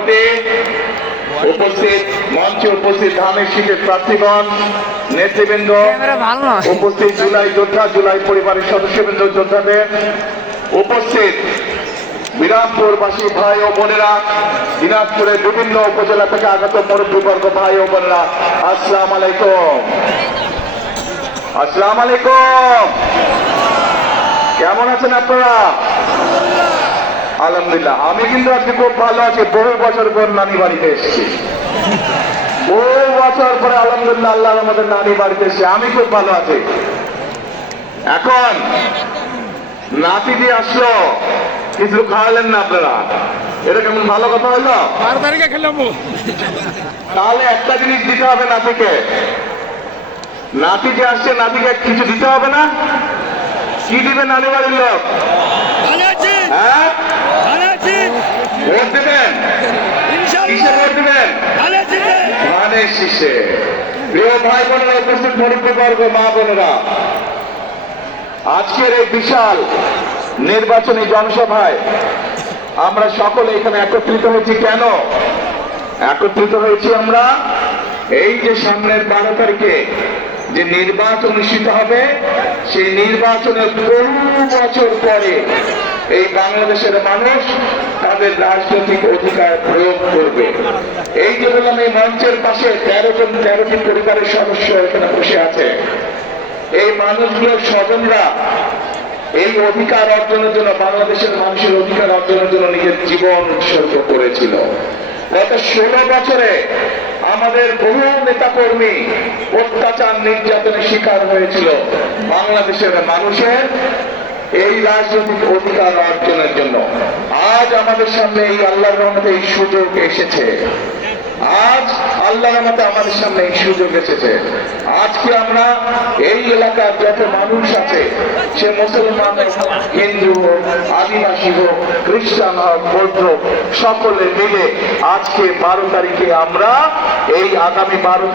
সভাপতি, উপস্থিত মঞ্চে উপস্থিত ধানের শীষের প্রার্থীগণ, নেতৃবৃন্দ, উপস্থিত জুলাই যোদ্ধা, জুলাই পরিবারের সদস্যবৃন্দ, যোদ্ধাদের, উপস্থিত বিরামপুরবাসী ভাই ও বোনেরা, দিনাজপুরের বিভিন্ন উপজেলা থেকে আগত মুরব্বীবর্গ ভাই ও বোনেরা, আসসালামু আলাইকুম। আসসালামু আলাইকুম। কেমন আছেন আপনারা? আলহামদুলিল্লাহ, আমি কিন্তু আজকে খুব ভালো আছি। বহু বছর পর নানি বাড়িতে এসেছি, বহু বছর পরে আলহামদুলিল্লাহ আল্লাহ আমাদের নানি বাড়িতে এসেছি, আমি খুব ভালো আছি। এখন নাতি দিয়ে আসলো, কিছু খাওয়ালেন না আপনারা, এটা কেমন ভালো কথা হলো? 12 তারিখে খেলাম। তাহলে একটা জিনিস দিতে হবে নাতিকে, নাতি যে আসছে নাতিকে কিছু দিতে হবে না? কি দিবেন নানি বাড়ির লোক? হ্যাঁ, ভোট দেবেন? কিসে ভোট দেবেন? ধানের শীষে। প্রিয় ভাই বোনেরা, উপস্থিত মুরব্বীবর্গ, মা বোনেরা, আজকের এই বিশাল নির্বাচনী জনসভায় আমরা সকলে এখানে একত্রিত হয়েছি। কেন একত্রিত হয়েছি আমরা? এই যে সামনের 12 তারিখে যে নির্বাচন অনুষ্ঠিত হবে, সেই নির্বাচনের বহু বছর পরে এই বাংলাদেশের মানুষ তাদের রাজনৈতিক অধিকার প্রয়োগ করবে। এই যে বললাম, এই মঞ্চের পাশে 13টি পরিবারের সদস্য এখানে বসে আছে। এই মানুষগুলোর স্বজনরা এই অধিকার অর্জনের জন্য, বাংলাদেশের মানুষের অধিকার অর্জনের জন্য নিজের জীবন উৎসর্গ করেছিল। গত 16 বছরে আমাদের বহু নেতাকর্মী অত্যাচার নির্যাতনের শিকার হয়েছিল বাংলাদেশের মানুষের এই রাজনৈতিক অধিকার অর্জনের জন্য। আজ আমাদের সামনে এই আল্লাহর রহমতে এই সুযোগ এসেছে। আজ আল্লাহর রহমতে আমাদের সামনে এই সুযোগ এসেছে। আজকে আমরা এই এলাকার যত মানুষ আছে, সে মুসলমান হোক, হিন্দু হোক, আদিবাসী হোক, খ্রিস্টান হোক, বৌদ্ধ, সকলে মিলে আজকে 12 তারিখে আমরা এই আগামী 12